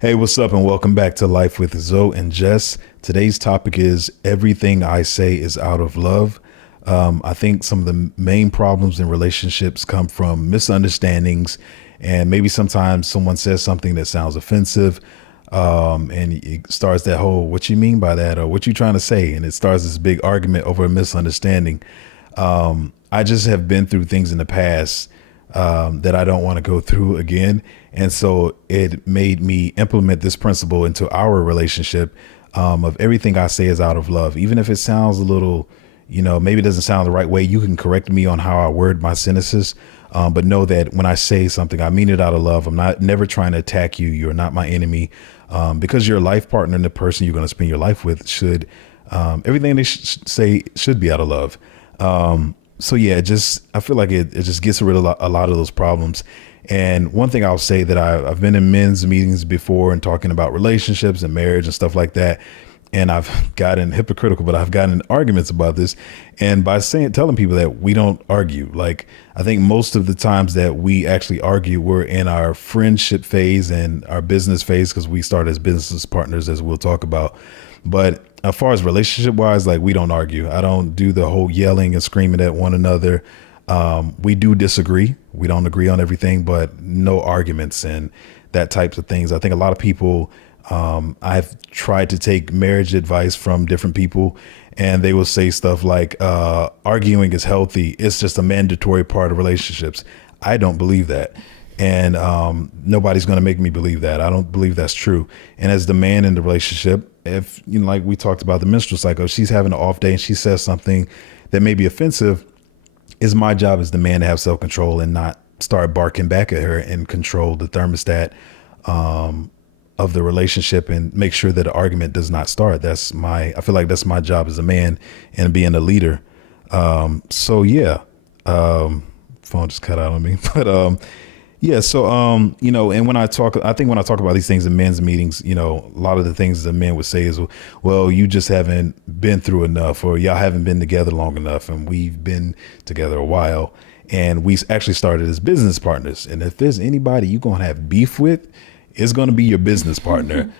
Hey, what's up, and welcome back to Life with Zoe and Jess. Today's topic is everything I say is out of love. I think some of the main problems in relationships come from misunderstandings, and maybe sometimes someone says something that sounds offensive, and it starts that whole "what you mean by that" or "what you trying to say," and it starts this big argument over a misunderstanding. I just have been through things in the past that I don't want to go through again. And so it made me implement this principle into our relationship of everything I say is out of love. Even if it sounds a little, maybe it doesn't sound the right way, you can correct me on how I word my sentences. But know that when I say something, I mean it out of love. I'm not never trying to attack you. You're not my enemy, because your life partner and the person you're going to spend your life with should everything they say should be out of love. So yeah, I feel like it just gets rid of a lot of those problems. And one thing I'll say that I've been in men's meetings before and talking about relationships and marriage and stuff like that. And I've gotten hypocritical, but I've gotten in arguments about this. And by telling people that we don't argue, like I think most of the times that we actually argue, we're in our friendship phase and our business phase, because we start as business partners, as we'll talk about. But as far as relationship wise, like we don't argue. I don't do the whole yelling and screaming at one another. We do disagree. We don't agree on everything, but no arguments and that types of things. I think a lot of people, I've tried to take marriage advice from different people, and they will say stuff like, arguing is healthy. It's just a mandatory part of relationships. I don't believe that. And nobody's going to make me believe that. I don't believe that's true. And as the man in the relationship, if, like we talked about the menstrual cycle, if she's having an off day and she says something that may be offensive, it's my job as the man to have self-control and not start barking back at her and control the thermostat of the relationship and make sure that the argument does not start. I feel like that's my job as a man and being a leader. So yeah, phone just cut out on me, but yeah. So, and when I talk about these things in men's meetings, a lot of the things that men would say is, well, you just haven't been through enough, or y'all haven't been together long enough. And we've been together a while, and we actually started as business partners. And if there's anybody you're going to have beef with, it's going to be your business partner.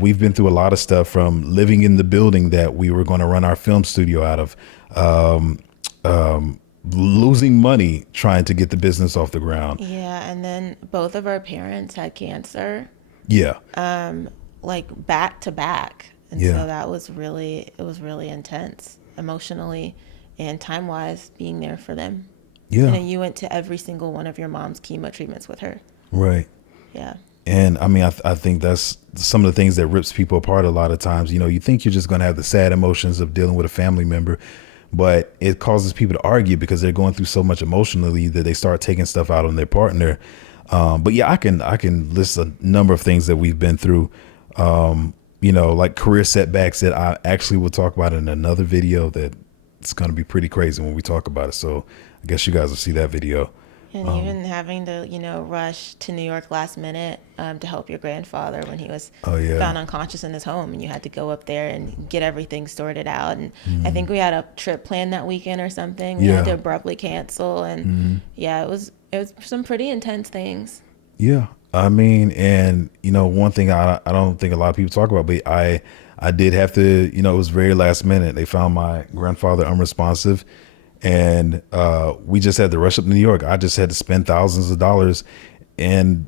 We've been through a lot of stuff, from living in the building that we were going to run our film studio out of, losing money trying to get the business off the ground. Yeah, and then both of our parents had cancer. Yeah. Like back to back. And Yeah. so it was really intense emotionally and time-wise, being there for them. Yeah. And then you went to every single one of your mom's chemo treatments with her. Right. Yeah. And I mean, I think that's some of the things that rips people apart a lot of times. You think you're just going to have the sad emotions of dealing with a family member, but it causes people to argue because they're going through so much emotionally that they start taking stuff out on their partner. But yeah, I can list a number of things that we've been through, like career setbacks that I actually will talk about in another video that it's going to be pretty crazy when we talk about it. So I guess you guys will see that video. And even having to, rush to New York last minute to help your grandfather when he was found unconscious in his home, and you had to go up there and get everything sorted out. And I think we had a trip planned that weekend or something. We had to abruptly cancel, and it was some pretty intense things. Yeah, I mean, and one thing I don't think a lot of people talk about, but I did have to, it was very last minute. They found my grandfather unresponsive. And we just had to rush up to New York. I just had to spend thousands of dollars. And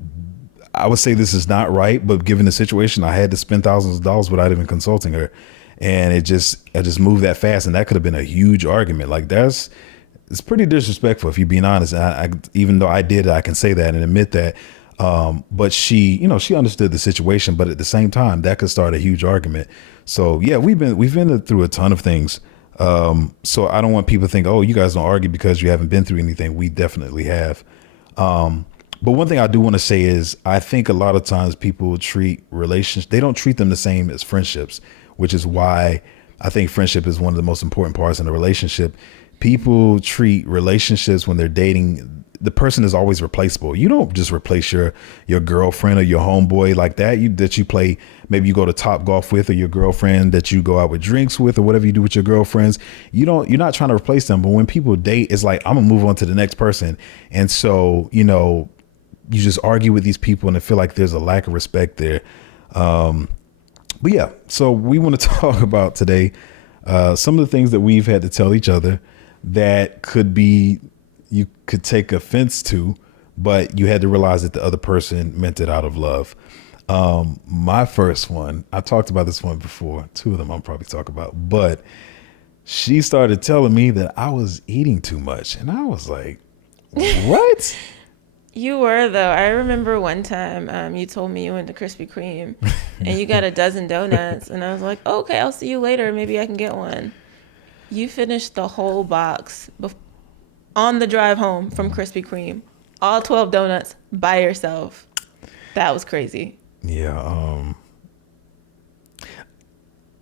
I would say this is not right, but given the situation, I had to spend thousands of dollars without even consulting her. And I just moved that fast. And that could have been a huge argument. Like it's pretty disrespectful, if you're being honest. And even though I did it, I can say that and admit that. But she understood the situation. But at the same time, that could start a huge argument. So yeah, we've been through a ton of things. So I don't want people to think, oh, you guys don't argue because you haven't been through anything. We definitely have. But one thing I do want to say is I think a lot of times people treat relationships, they don't treat them the same as friendships, which is why I think friendship is one of the most important parts in a relationship. People treat relationships when they're dating, the person is always replaceable. You don't just replace your girlfriend or your homeboy like that. You play, maybe you go to Top Golf with, or your girlfriend that you go out with drinks with, or whatever you do with your girlfriends. You're not trying to replace them. But when people date, it's like, I'm gonna move on to the next person. And so, you just argue with these people and I feel like there's a lack of respect there. But yeah, so we want to talk about today some of the things that we've had to tell each other that you could take offense to, but you had to realize that the other person meant it out of love. My first one, I talked about this one before. Two of them I'll probably talk about, but she started telling me that I was eating too much. And I was like, what? You were, though. I remember one time you told me you went to Krispy Kreme and you got a dozen donuts. And I was like, okay, I'll see you later. Maybe I can get one. You finished the whole box on the drive home from Krispy Kreme. All 12 donuts by yourself. That was crazy. Yeah.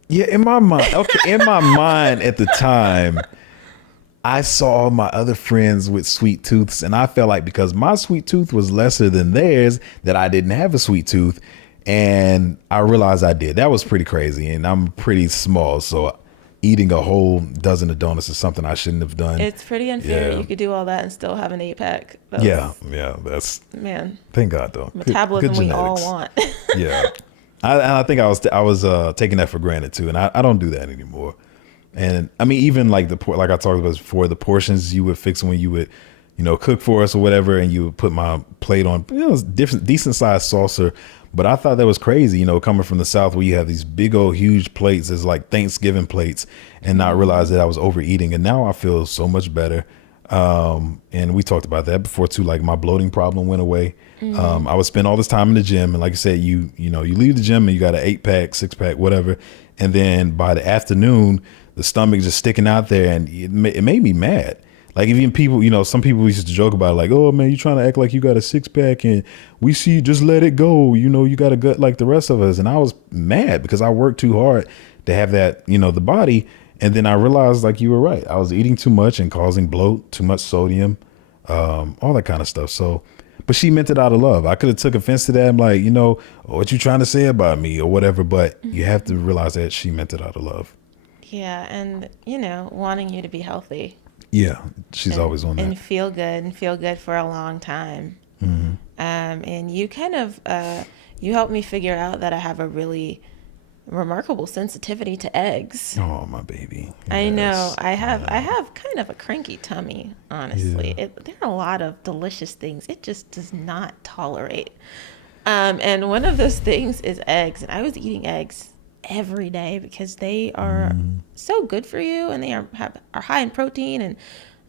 Yeah, in my mind, at the time, I saw my other friends with sweet tooths, and I felt like because my sweet tooth was lesser than theirs, that I didn't have a sweet tooth. And I realized I did. That was pretty crazy. And I'm pretty small. So eating a whole dozen of donuts is something I shouldn't have done. It's pretty unfair. Yeah. You could do all that and still have an 8-pack. Yeah. That's, man. Thank God, though. Metabolism good we all want. Yeah. I think I was taking that for granted, too. And I don't do that anymore. And I mean, even like like I talked about before, the portions you would fix when you would, cook for us or whatever, and you would put my plate on, decent sized saucer. But I thought that was crazy, coming from the South where you have these big old huge plates as like Thanksgiving plates, and not realize that I was overeating. And now I feel so much better. And we talked about that before too. Like my bloating problem went away. I would spend all this time in the gym, and like I said, you leave the gym and you got an 8-pack, 6-pack, whatever, and then by the afternoon, the stomach just sticking out there, and it made me mad. Like even people, some people used to joke about it, like, oh man, you trying to act like you got a 6-pack and we see you just let it go. You got a gut like the rest of us. And I was mad because I worked too hard to have that, the body. And then I realized like you were right. I was eating too much and causing bloat, too much sodium, all that kind of stuff. So, but she meant it out of love. I could have took offense to that. I'm like, what you trying to say about me or whatever, but you have to realize that she meant it out of love. Yeah. And, wanting you to be healthy. Yeah, she's always on that. And feel good for a long time. Mm-hmm. And you kind of, you helped me figure out that I have a really remarkable sensitivity to eggs. Oh, my baby. Yes. I know. I have kind of a cranky tummy, honestly. Yeah. There are a lot of delicious things it just does not tolerate. And one of those things is eggs. And I was eating eggs every day because they are so good for you, and they are high in protein and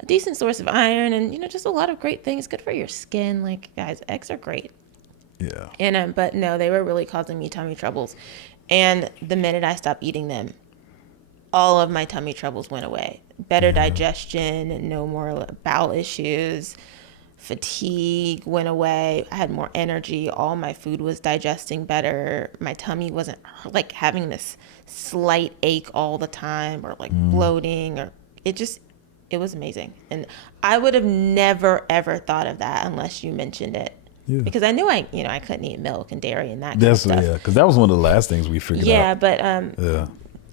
a decent source of iron, and just a lot of great things. Good for your skin. Like, guys, eggs are great. Yeah. And but no, they were really causing me tummy troubles. And the minute I stopped eating them, all of my tummy troubles went away. Better digestion and no more bowel issues. Fatigue went away. I had more energy. All my food was digesting better. My tummy wasn't like having this slight ache all the time, or like bloating, or it was amazing. And I would have never ever thought of that unless you mentioned it. Yeah. Because I knew I couldn't eat milk and dairy and that kind of stuff. Yeah, because that was one of the last things we figured out. Yeah, but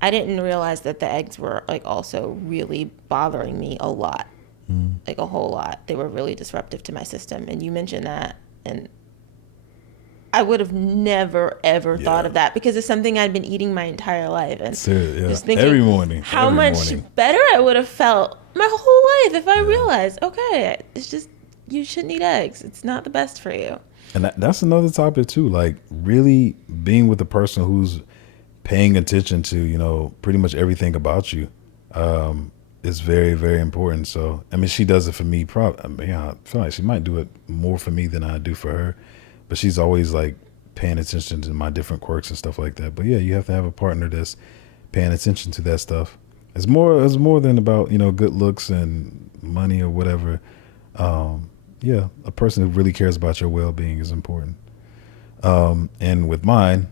I didn't realize that the eggs were like also really bothering me a lot. Like a whole lot. They were really disruptive to my system. And you mentioned that, and I would have never ever thought of that, because it's something I'd been eating my entire life. And just thinking every morning how much better I would have felt my whole life if I realized, okay, it's just, you shouldn't eat eggs. It's not the best for you. And that's another topic too. Like really being with a person who's paying attention to, pretty much everything about you. Is very, very important. So, I mean, she does it for me. I feel like she might do it more for me than I do for her, but she's always like paying attention to my different quirks and stuff like that. But yeah, you have to have a partner that's paying attention to that stuff. It's more than about, good looks and money or whatever. A person who really cares about your well-being is important. And with mine,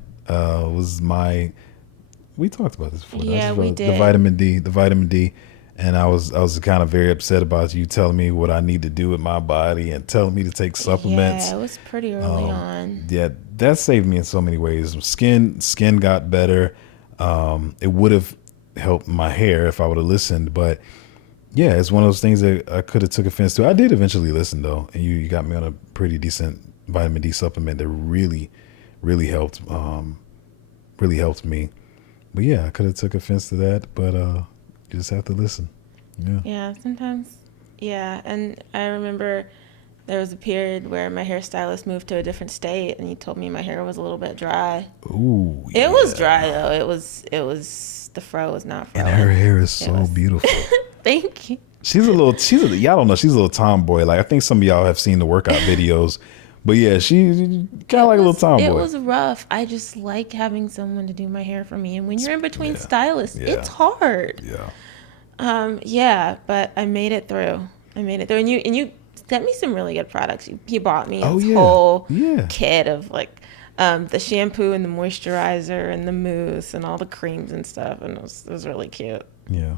we talked about this before. Yeah, we did. The vitamin D. And I was kind of very upset about you telling me what I need to do with my body and telling me to take supplements. Yeah, it was pretty early on. Yeah, that saved me in so many ways. Skin got better. It would have helped my hair if I would have listened. But yeah, it's one of those things that I could have took offense to. I did eventually listen though, and you got me on a pretty decent vitamin D supplement that really helped me. But yeah, I could have took offense to that, but you just have to listen. Yeah. Yeah, sometimes. Yeah, and I remember there was a period where my hairstylist moved to a different state, and he told me my hair was a little bit dry. Ooh, It yeah. was dry though. It was the fro was not fro. And her hair is so beautiful. Thank you. Y'all don't know, she's a little tomboy. Like, I think some of y'all have seen the workout videos, but yeah, she's kind of like a little tomboy. It was rough. I just like having someone to do my hair for me, and when you're in between stylists, it's hard. Yeah. But I made it through. And you sent me some really good products. You bought me this whole kit of like the shampoo and the moisturizer and the mousse and all the creams and stuff, and it was really cute. Yeah.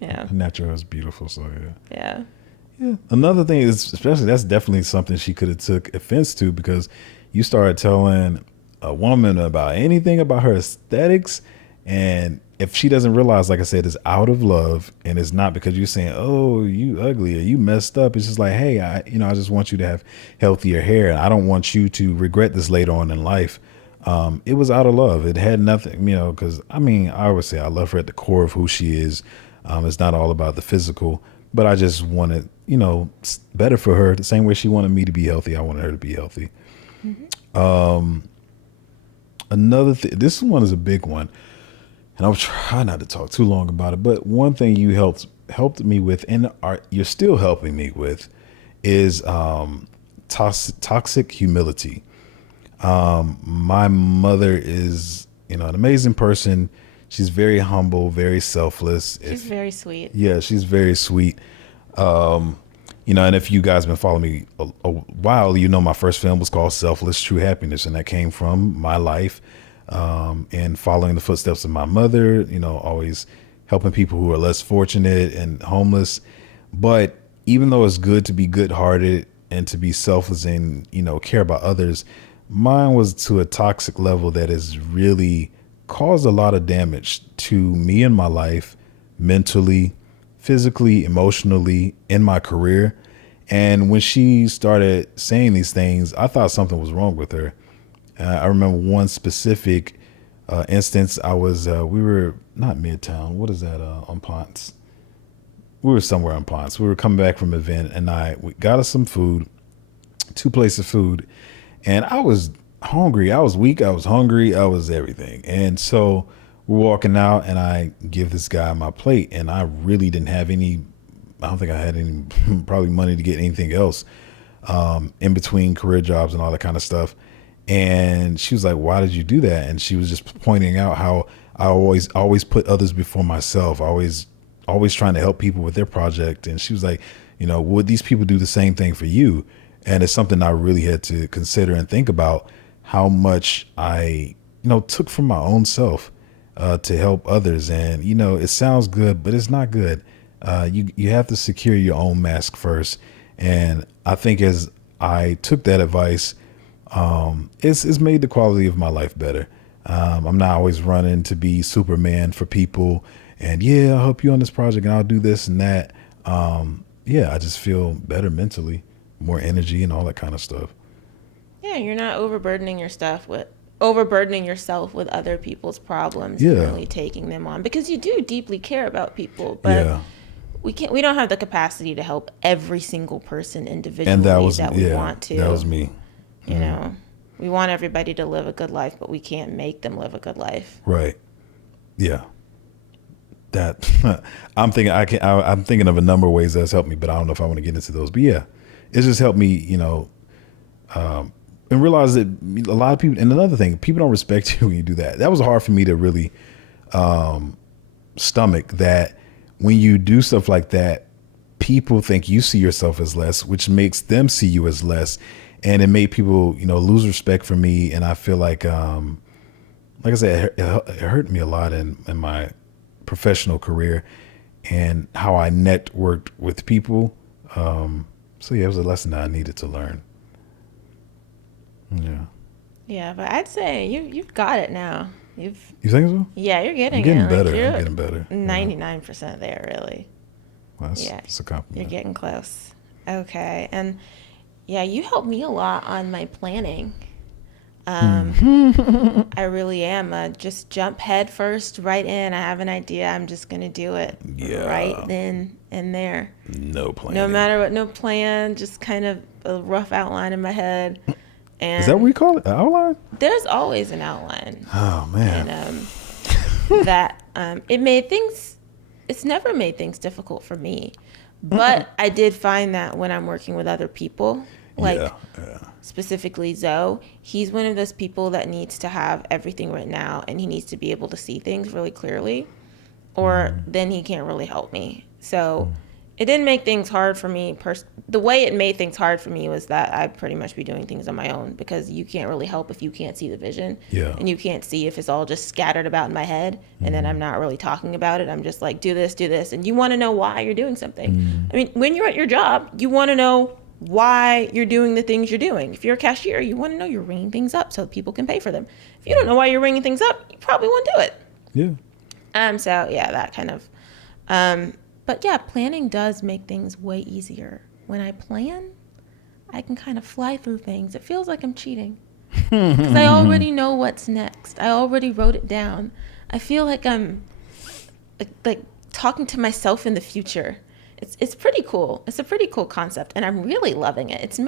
Yeah. Natural is beautiful, so Yeah. Yeah. Another thing is, especially, that's definitely something she could have took offense to, because you started telling a woman about anything about her aesthetics, and if she doesn't realize, like I said, it's out of love, and it's not because you're saying, "Oh, you ugly," or "You messed up." It's just like, "Hey, I just want you to have healthier hair, and I don't want you to regret this later on in life." It was out of love. It had nothing, because I always say I love her at the core of who she is. It's not all about the physical, but I just wanted, better for her. The same way she wanted me to be healthy, I wanted her to be healthy. Mm-hmm. Another thing, this one is a big one, and I'll try not to talk too long about it, but one thing you helped me with, and you're still helping me with, is toxic humility. My mother is, an amazing person. She's very humble, very selfless. She's very sweet. Yeah, she's very sweet. And if you guys been following me a while, my first film was called Selfless True Happiness, and that came from my life, and following the footsteps of my mother, always helping people who are less fortunate and homeless. But even though it's good to be good-hearted and to be selfless and, care about others, mine was to a toxic level that has really caused a lot of damage to me in my life, mentally, physically, emotionally, in my career. And when she started saying these things, I thought something was wrong with her. I remember one specific instance. We were not Midtown. What is that? On Ponce. We were somewhere on Ponce. We were coming back from an event, and we got us some food, 2 plates of food, and I was hungry. I was weak. I was hungry. I was everything. And so we're walking out, and I give this guy my plate, and I really didn't have any. I don't think I had any probably money to get anything else in between career jobs and all that kind of stuff. And she was like, "Why did you do that?" And she was just pointing out how I always put others before myself. Always trying to help people with their project. And she was like, would these people do the same thing for you? And it's something I really had to consider and think about, how much I, took from my own self to help others. And, it sounds good, but it's not good. You have to secure your own mask first. And I think as I took that advice, it's made the quality of my life better. I'm not always running to be Superman for people and I'll help you on this project and I'll do this and that. I just feel better mentally, more energy and all that kind of stuff. Yeah, you're not overburdening yourself with other people's problems and really taking them on, because you do deeply care about people, but we don't have the capacity to help every single person individually, and we want to. That was me. We want everybody to live a good life, but we can't make them live a good life. Right. Yeah. That I'm thinking of a number of ways that's helped me, but I don't know if I want to get into those. But yeah, it's just helped me, and realize that a lot of people, and another thing, people don't respect you when you do that. That was hard for me to really stomach, that when you do stuff like that, people think you see yourself as less, which makes them see you as less. And it made people, lose respect for me. And I feel like I said, it hurt me a lot in my professional career and how I networked with people. It was a lesson that I needed to learn. Yeah. Yeah, but I'd say you've got it now. You think so? Yeah, you're getting better. I'm getting better. 99% there, really. Well, that's a compliment. You're getting close. Okay, and Yeah, you helped me a lot on my planning. I really am. Just jump head first right in. I have an idea. I'm just going to do it right Yeah. then and there. No No planning. matter what, no plan, just kind of a rough outline in my head. Is that what And we call it? An outline? there's always an outline. Oh man. And that it made things, it's never made things difficult for me. But I did find that when I'm working with other people, Yeah. like specifically Zoe, he's one of those people that needs to have everything written out and he needs to be able to see things really clearly, or then he can't really help me. So it didn't make things hard for me. The way it made things hard for me was that I'd pretty much be doing things on my own, because you can't really help if you can't see the vision. Yeah. And you can't see if it's all just scattered about in my head and then I'm not really talking about it. I'm just like, do this, and you want to know why you're doing something. I mean, when you're at your job, you want to know why you're doing the things you're doing. If you're a cashier, you want to know you're ringing things up so people can pay for them. If you don't know why you're ringing things up, you probably won't do it. Yeah. So yeah, that kind of, but yeah, planning does make things way easier. When I plan, I can kind of fly through things. It feels like I'm cheating because I already know what's next. I already wrote it down. I feel like I'm like talking to myself in the future. It's pretty cool. It's a pretty cool concept, and I'm really loving it. It's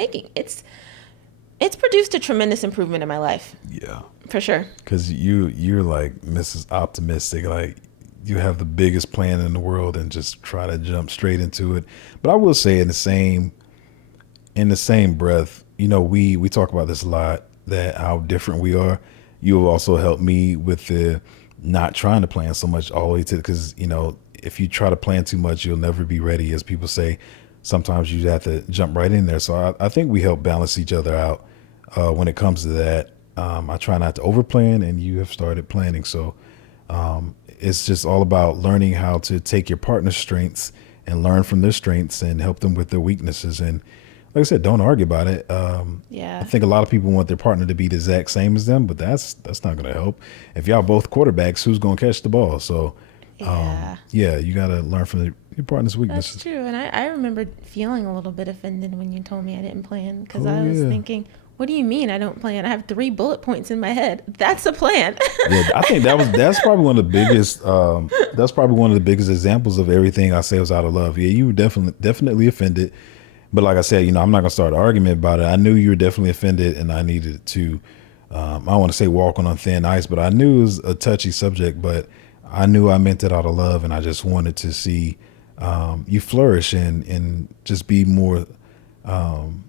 produced a tremendous improvement in my life. Yeah. For sure. Because you're like Mrs. Optimistic, like you have the biggest plan in the world and just try to jump straight into it. But I will say in the same breath, you know, we talk about this a lot, that how different we are. You have also helped me with the not trying to plan so much all the way to, because you know, if you try to plan too much, you'll never be ready. As people say, sometimes you have to jump right in there. So I think we help balance each other out when it comes to that. I try not to overplan, and you have started planning. So it's just all about learning how to take your partner's strengths and learn from their strengths and help them with their weaknesses. And like I said, don't argue about it. Yeah. I think a lot of people want their partner to be the exact same as them, but that's not going to help. If y'all both quarterbacks, who's going to catch the ball? So yeah, you got to learn from your partner's weaknesses. That's true. And I remember feeling a little bit offended when you told me I didn't plan, because I was thinking, what do you mean I don't plan? I have 3 bullet points in my head. That's a plan. Yeah, I think that's probably one of the biggest examples of everything I say was out of love. Yeah, you were definitely offended. But like I said, you know, I'm not gonna start an argument about it. I knew you were definitely offended, and I needed to I don't want to say walking on thin ice, but I knew it was a touchy subject, but I knew I meant it out of love, and I just wanted to see you flourish and just be more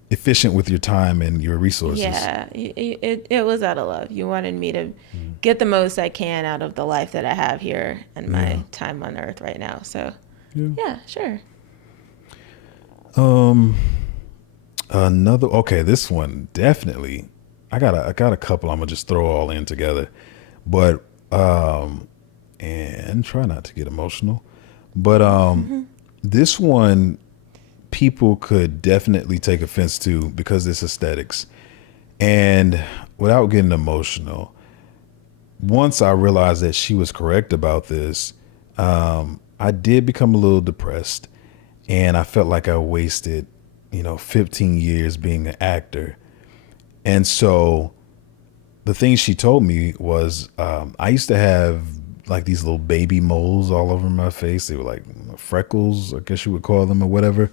efficient with your time and your resources. Yeah, it was out of love. You wanted me to get the most I can out of the life that I have here and my time on earth right now. So yeah, sure. This one definitely. I got a couple I'm gonna just throw all in together, but and try not to get emotional. But this one people could definitely take offense to because it's aesthetics. And without getting emotional, once I realized that she was correct about this, I did become a little depressed, and I felt like I wasted, 15 years being an actor. And so the thing she told me was, I used to have like these little baby moles all over my face. They were like freckles, I guess you would call them, or whatever.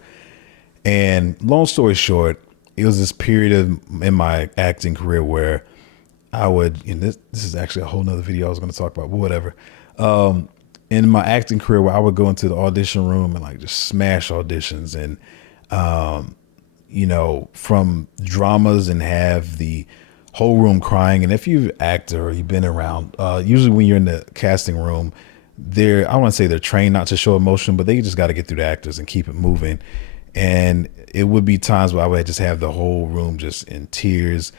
And long story short, it was this period in my acting career where I would, this is actually a whole nother video I was going to talk about, but whatever. In my acting career, where I would go into the audition room and like just smash auditions, and from dramas, and have the whole room crying. And if you've acted or you've been around, usually when you're in the casting room, I don't want to say they're trained not to show emotion, but they just got to get through the actors and keep it moving. And it would be times where I would just have the whole room just in tears.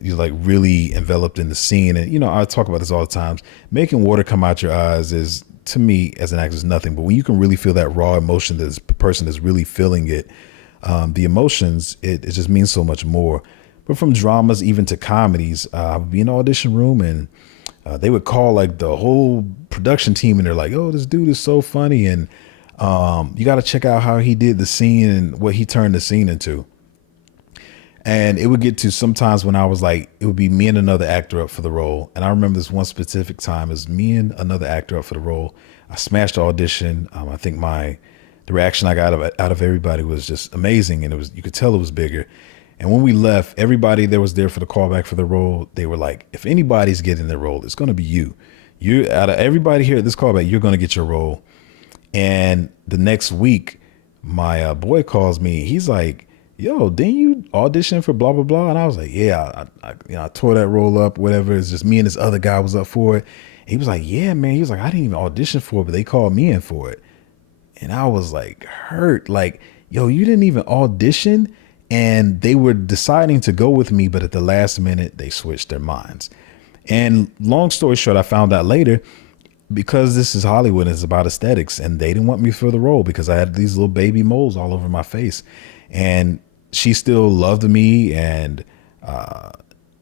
You're like really enveloped in the scene. And, I talk about this all the times. Making water come out your eyes is, to me, as an actor, is nothing. But when you can really feel that raw emotion, that this person is really feeling it, the emotions, it just means so much more. But from dramas even to comedies, I would be in an audition room, and they would call like the whole production team, and they're like, "Oh, this dude is so funny, and you got to check out how he did the scene and what he turned the scene into." And it would get to sometimes when I was like, it would be me and another actor up for the role. And I remember this one specific time is me and another actor up for the role. I smashed the audition. I think the reaction I got out of everybody was just amazing. And you could tell it was bigger. And when we left, everybody that was there for the callback for the role, they were like, if anybody's getting their role, it's going to be you. You out of everybody here at this callback, you're going to get your role. And the next week, my boy calls me. He's like, yo, didn't you audition for blah, blah, blah? And I was like, yeah, I tore that role up, whatever. It's just me and this other guy was up for it. And he was like, yeah, man. He was like, I didn't even audition for it, but they called me in for it. And I was like, hurt. Like, yo, you didn't even audition? And they were deciding to go with me, but at the last minute, they switched their minds. And long story short, I found out later, because this is Hollywood, it's about aesthetics, and they didn't want me for the role because I had these little baby moles all over my face. And she still loved me, and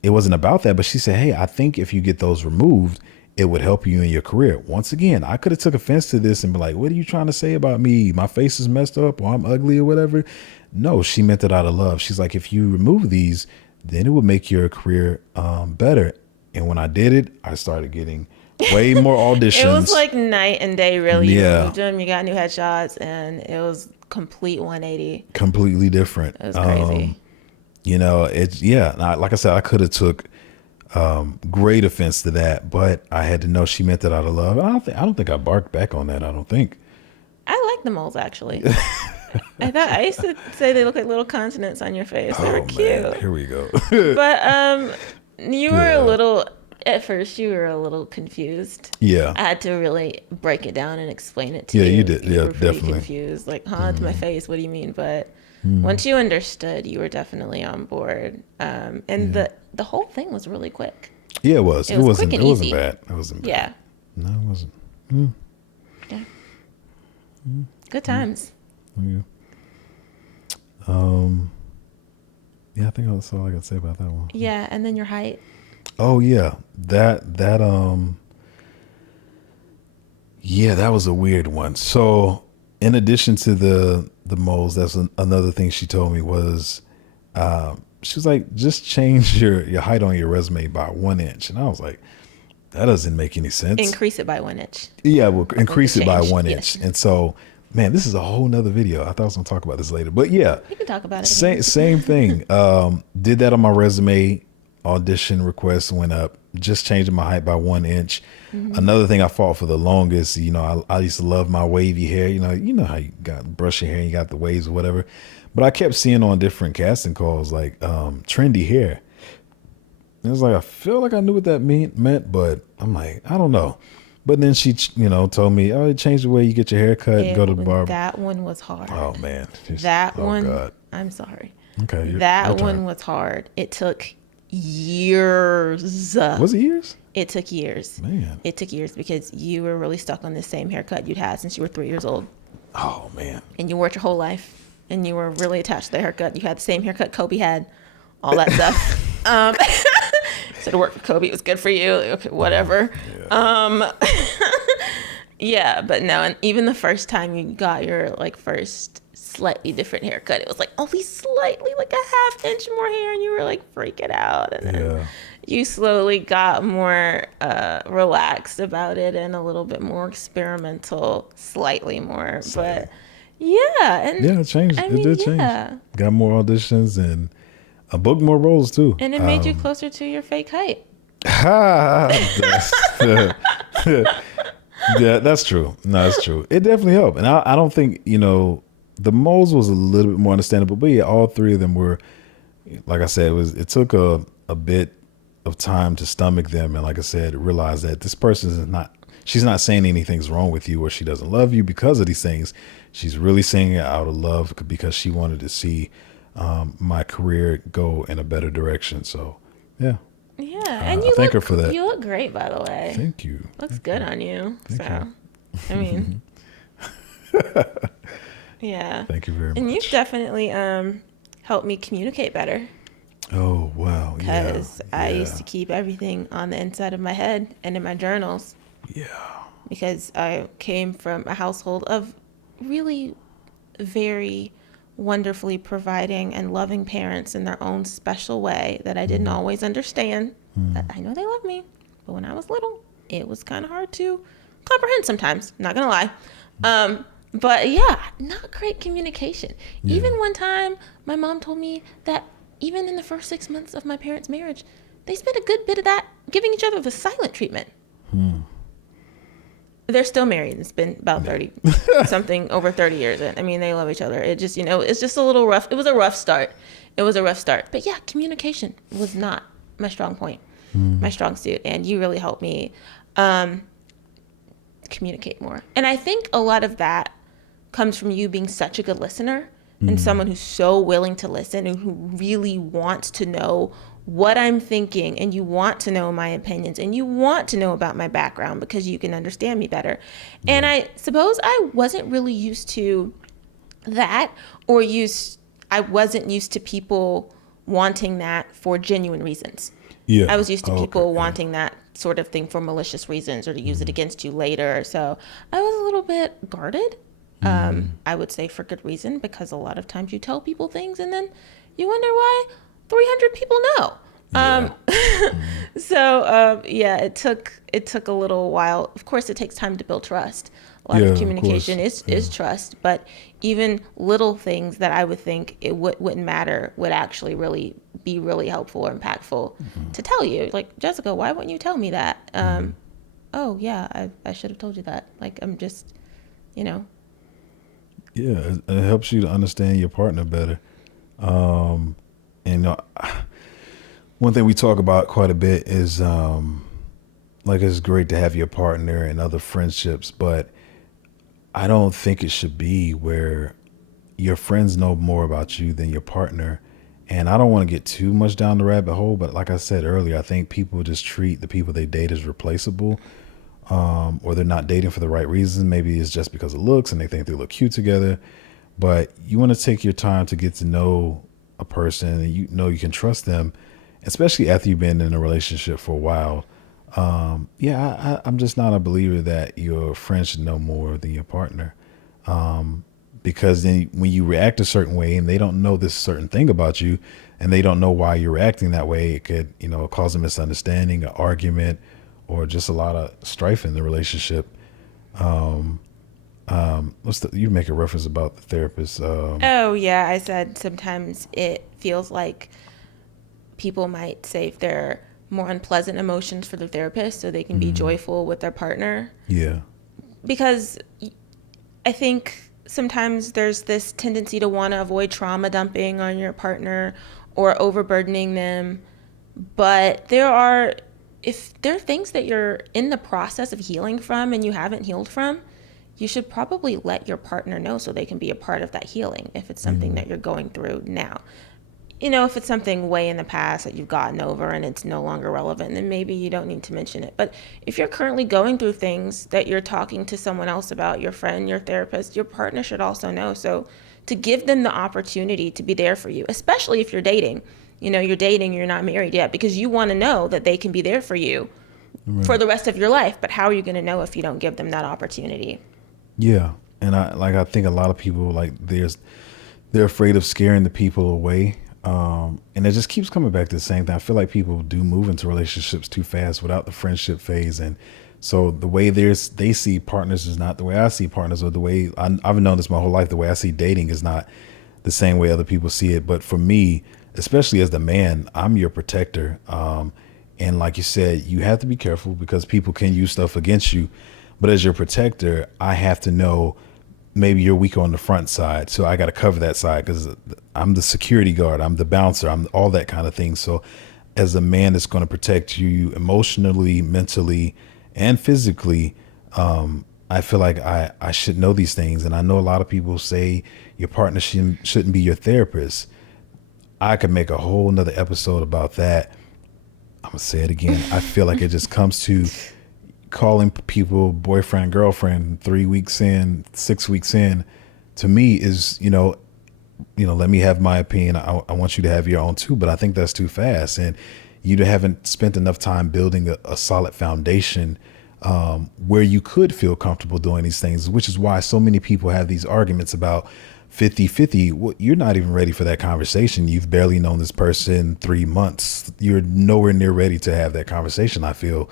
it wasn't about that. But she said, hey, I think if you get those removed, it would help you in your career. Once again, I could have took offense to this and be like, what are you trying to say about me? My face is messed up or I'm ugly or whatever. No, she meant it out of love. She's like, if you remove these, then it would make your career better. And when I did it, I started getting way more auditions. It was like night and day, really. You removed them, you got new headshots, and it was complete 180. Completely different. It was crazy. Like I said, I could have took great offense to that, but I had to know she meant it out of love. I don't think I barked back on that. I don't think. I like the moles, actually. I used to say they look like little continents on your face. They were cute. Man, here we go. But you were a little, at first you were a little confused. Yeah. I had to really break it down and explain it to you. Yeah, you did. You Yeah, were pretty definitely. confused. Like, to my face, what do you mean? But once you understood, you were definitely on board. And the whole thing was really quick. Yeah, it was. It wasn't quick and easy. bad. It wasn't bad. Yeah. No, it wasn't. Yeah. Good times. Yeah. Yeah, I think that's all I got to say about that one. Yeah, and then your height. Oh yeah, that was a weird one. So in addition to the moles, that's another thing she told me was, she was like, just change your height on your resume by 1 inch. And I was like, that doesn't make any sense. Increase it by 1 inch. Yeah, we'll increase it by 1 Yes. inch. And so, man, this is a whole nother video. I thought I was gonna talk about this later, but yeah, We can talk about it. same thing. Did that on my resume. Audition requests went up. Just changing my height by 1 inch. Another thing I fought for the longest. I used to love my wavy hair. You know how you got brush your hair and you got the waves or whatever. But I kept seeing on different casting calls like trendy hair. And it was like I feel like I knew what that meant, but I'm like I don't know. But then she, told me, oh, change the way you get your hair cut, go to the barber. That one was hard. Oh, man. God. I'm sorry. Okay. That one was hard. It took years. Was it years? It took years. Man. It took years because you were really stuck on the same haircut you'd had since you were 3 years old. Oh, man. And you wore it your whole life. And you were really attached to the haircut. You had the same haircut Kobe had. All that stuff. So to work for Kobe, it was good for you. Okay, whatever. Yeah. Yeah, but no, and even the first time you got your first slightly different haircut, it was like only slightly, like a half inch more hair, and you were like freaking out. And then you slowly got more relaxed about it and a little bit more experimental, slightly more. But yeah, and it changed. It did change. Got more auditions and I booked more roles too. And it made you closer to your fake height. Yeah, that's true. No, that's true. It definitely helped. And I don't think, the moles was a little bit more understandable, but yeah, all three of them were, like I said, it took a bit of time to stomach them. And like I said, realize that this person she's not saying anything's wrong with you or she doesn't love you because of these things. She's really saying it out of love because she wanted to see my career go in a better direction. So, yeah. Yeah, and you thank her for that. You look great, by the way. Thank you. Looks good on you. I mean, yeah. Thank you very much. And you've definitely helped me communicate better. Oh, wow. Because I used to keep everything on the inside of my head and in my journals. Yeah. Because I came from a household of really very wonderfully providing and loving parents in their own special way that I didn't always understand. I know they love me, but when I was little, it was kind of hard to comprehend sometimes, not gonna lie. But yeah, not great communication. Even one time, my mom told me that even in the first 6 months of my parents' marriage, they spent a good bit of that giving each other the silent treatment. They're still married. It's been about 30 something, over 30 years. I mean, they love each other. It just, it's just a little rough. It was a rough start. But yeah, communication was not my strong point, my strong suit. And you really helped me communicate more. And I think a lot of that comes from you being such a good listener and someone who's so willing to listen and who really wants to know what I'm thinking, and you want to know my opinions, and you want to know about my background because you can understand me better. And I suppose I wasn't really used to that, or I wasn't used to people wanting that for genuine reasons. I was used to people wanting that sort of thing for malicious reasons or to use it against you later. So I was a little bit guarded. I would say for good reason, because a lot of times you tell people things and then you wonder why 300 people know. So it took a little while. Of course, it takes time to build trust. A lot of communication is trust, but even little things that I would think it wouldn't matter would actually really be really helpful or impactful to tell you. Like, Jessica, why wouldn't you tell me that? Oh yeah, I should have told you that. Like, I'm just, Yeah, it helps you to understand your partner better. And one thing we talk about quite a bit is like, it's great to have your partner and other friendships, but I don't think it should be where your friends know more about you than your partner. And I don't want to get too much down the rabbit hole, but like I said earlier, I think people just treat the people they date as replaceable, or they're not dating for the right reasons. Maybe it's just because of looks and they think they look cute together. But you want to take your time to get to know a person, and you can trust them, especially after you've been in a relationship for a while. I'm just not a believer that your friends should know more than your partner. Because then when you react a certain way and they don't know this certain thing about you and they don't know why you're reacting that way, it could, cause a misunderstanding, an argument, or just a lot of strife in the relationship. You make a reference about the therapist. I said sometimes it feels like people might save their more unpleasant emotions for the therapist so they can be joyful with their partner. Yeah. Because I think sometimes there's this tendency to want to avoid trauma dumping on your partner or overburdening them. But if there are things that you're in the process of healing from and you haven't healed from, you should probably let your partner know so they can be a part of that healing if it's something that you're going through now. If it's something way in the past that you've gotten over and it's no longer relevant, then maybe you don't need to mention it. But if you're currently going through things that you're talking to someone else about, your friend, your therapist, your partner should also know. So to give them the opportunity to be there for you, especially if you're dating, you're not married yet, because you want to know that they can be there for you for the rest of your life. But how are you going to know if you don't give them that opportunity? Yeah. And I think a lot of people, they're afraid of scaring the people away. And it just keeps coming back to the same thing. I feel like people do move into relationships too fast without the friendship phase. And so the way they see partners is not the way I see partners, or the way I've known this my whole life. The way I see dating is not the same way other people see it. But for me, especially as the man, I'm your protector. And like you said, you have to be careful because people can use stuff against you. But as your protector, I have to know maybe you're weaker on the front side. So I got to cover that side because I'm the security guard. I'm the bouncer. I'm all that kind of thing. So as a man that's going to protect you emotionally, mentally, and physically, I feel like I should know these things. And I know a lot of people say your partner shouldn't be your therapist. I could make a whole nother episode about that. I'm going to say it again. I feel like it just comes to calling people boyfriend, girlfriend 3 weeks in, 6 weeks in, to me is, let me have my opinion. I want you to have your own too, but I think that's too fast. And you haven't spent enough time building a solid foundation where you could feel comfortable doing these things, which is why so many people have these arguments about 50-50, well, you're not even ready for that conversation. You've barely known this person 3 months. You're nowhere near ready to have that conversation, I feel.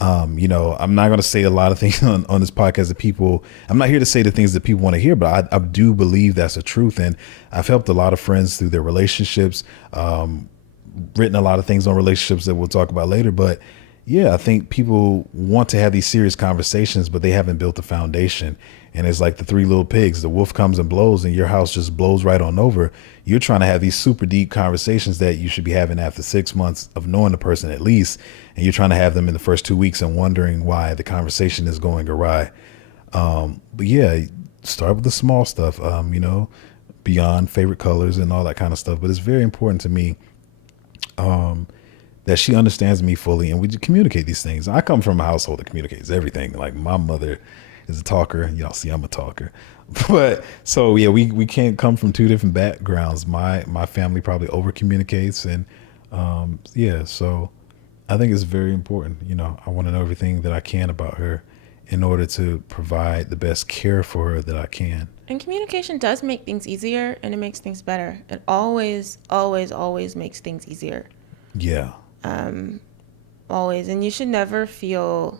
I'm not going to say a lot of things on this podcast that people, I'm not here to say the things that people want to hear, but I do believe that's the truth. And I've helped a lot of friends through their relationships, written a lot of things on relationships that we'll talk about later. But yeah, I think people want to have these serious conversations, but they haven't built a foundation. And it's like the three little pigs. The wolf comes and blows, and your house just blows right on over. You're trying to have these super deep conversations that you should be having after 6 months of knowing the person at least. And you're trying to have them in the first 2 weeks and wondering why the conversation is going awry. But yeah, start with the small stuff, beyond favorite colors and all that kind of stuff. But it's very important to me that she understands me fully and we communicate these things. I come from a household that communicates everything. Like my mother is a talker. Y'all see I'm a talker. But so yeah, we can't come from two different backgrounds. My family probably over communicates and so I think it's very important. I want to know everything that I can about her in order to provide the best care for her that I can. And communication does make things easier and it makes things better. It always, always, always makes things easier. Yeah. Always. And you should never feel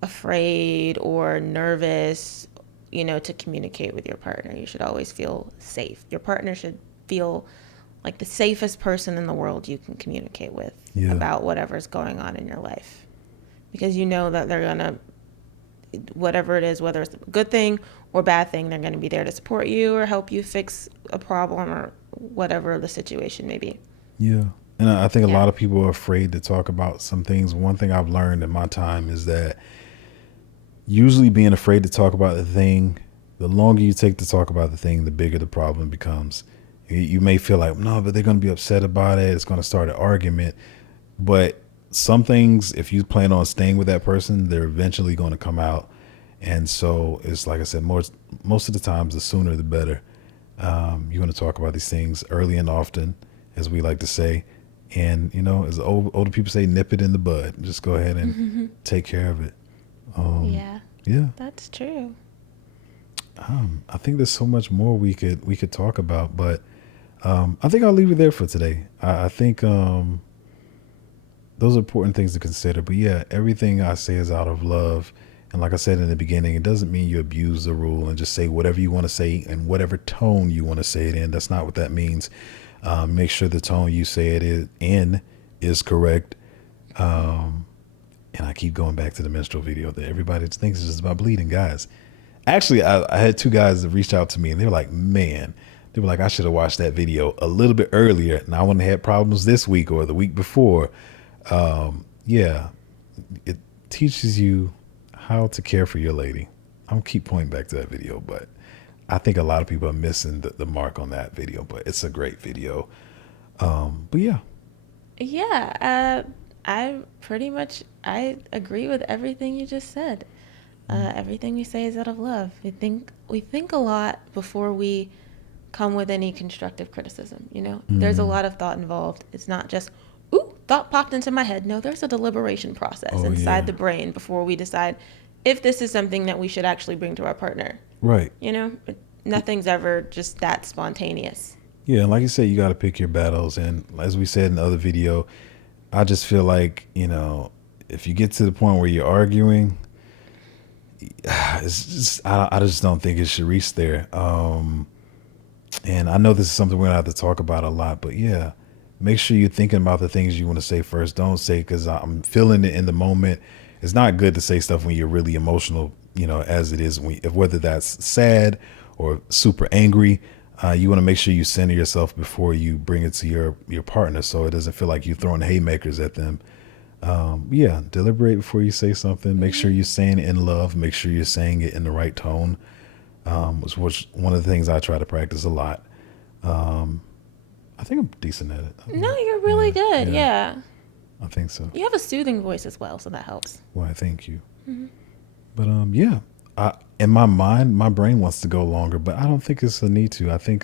afraid or nervous, to communicate with your partner. You should always feel safe. Your partner should feel like the safest person in the world you can communicate with about whatever's going on in your life. Because you know that they're going to, whatever it is, whether it's a good thing or bad thing, they're going to be there to support you or help you fix a problem or whatever the situation may be. Yeah. And I think a lot of people are afraid to talk about some things. One thing I've learned in my time is that usually being afraid to talk about the thing, the longer you take to talk about the thing, the bigger the problem becomes. You may feel like, no, but they're going to be upset about it. It's going to start an argument. But some things, if you plan on staying with that person, they're eventually going to come out. And so it's like I said, most of the times, the sooner the better. You want to talk about these things early and often, as we like to say. And, as older people say, nip it in the bud. Just go ahead and take care of it. Yeah, That's true. I think there's so much more we could talk about, but I think I'll leave it there for today. I think those are important things to consider. But yeah, everything I say is out of love. And like I said in the beginning, it doesn't mean you abuse the rule and just say whatever you want to say in whatever tone you want to say it in. That's not what that means. Make sure the tone you say it is correct. And I keep going back to the menstrual video that everybody thinks is just about bleeding, guys. Actually, I had two guys that reached out to me and they were like, man, they were like, I should have watched that video a little bit earlier. And I wouldn't have had problems this week or the week before. It teaches you how to care for your lady. I'll keep pointing back to that video, but I think a lot of people are missing the mark on that video, but it's a great video. But yeah. Yeah. I agree with everything you just said. Everything we say is out of love. We think a lot before we come with any constructive criticism. There's a lot of thought involved. It's not just, ooh, thought popped into my head. No, there's a deliberation process inside the brain before we decide if this is something that we should actually bring to our partner. Right. Nothing's ever just that spontaneous. Yeah, and like you said, you got to pick your battles. And as we said in the other video, I just feel like, if you get to the point where you're arguing, it's just, I just don't think it should reach there. And I know this is something we're going to have to talk about a lot, but yeah, make sure you're thinking about the things you want to say first. Don't say, because I'm feeling it in the moment. It's not good to say stuff when you're really emotional, as it is, whether that's sad or super angry. You want to make sure you center yourself before you bring it to your partner, so it doesn't feel like you're throwing haymakers at them. Deliberate before you say something. Make sure you're saying it in love. Make sure you're saying it in the right tone, which one of the things I try to practice a lot. I think I'm decent at it. No, you're really good. Yeah. I think so. You have a soothing voice as well, so that helps. Why, thank you. But in my mind, my brain wants to go longer, but I don't think it's a need to. I think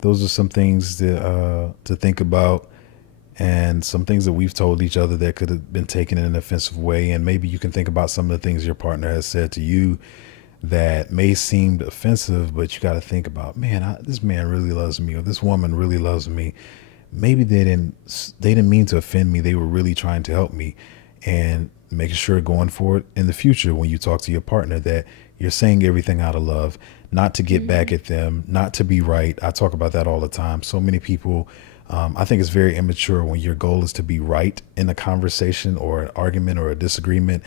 those are some things to think about, and some things that we've told each other that could have been taken in an offensive way. And maybe you can think about some of the things your partner has said to you that may seem offensive, but you got to think about, man, this man really loves me, or this woman really loves me. Maybe they didn't mean to offend me. They were really trying to help me. And making sure going forward in the future, when you talk to your partner, that you're saying everything out of love, not to get back at them, not to be right. I talk about that all the time. So many people, I think it's very immature when your goal is to be right in a conversation or an argument or a disagreement.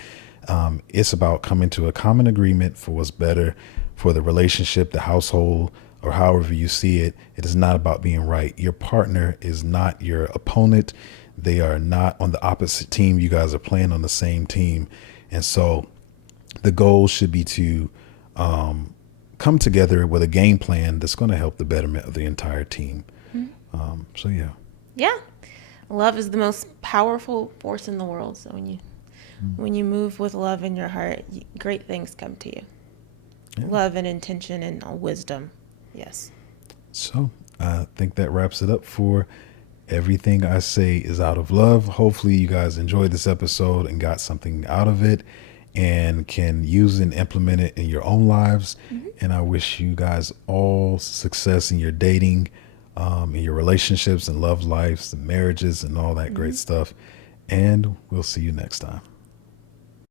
It's about coming to a common agreement for what's better for the relationship, the household, or however you see it. It is not about being right. Your partner is not your opponent. They are not on the opposite team. You guys are playing on the same team. And so the goal should be to come together with a game plan that's going to help the betterment of the entire team. So, yeah. Yeah. Love is the most powerful force in the world. So when you move with love in your heart, great things come to you. Yeah. Love and intention and wisdom. Yes. So I think that wraps it up for Everything I Say is Out of Love. Hopefully you guys enjoyed this episode and got something out of it and can use and implement it in your own lives. And I wish you guys all success in your dating, in your relationships and love lives and marriages and all that great stuff. And we'll see you next time.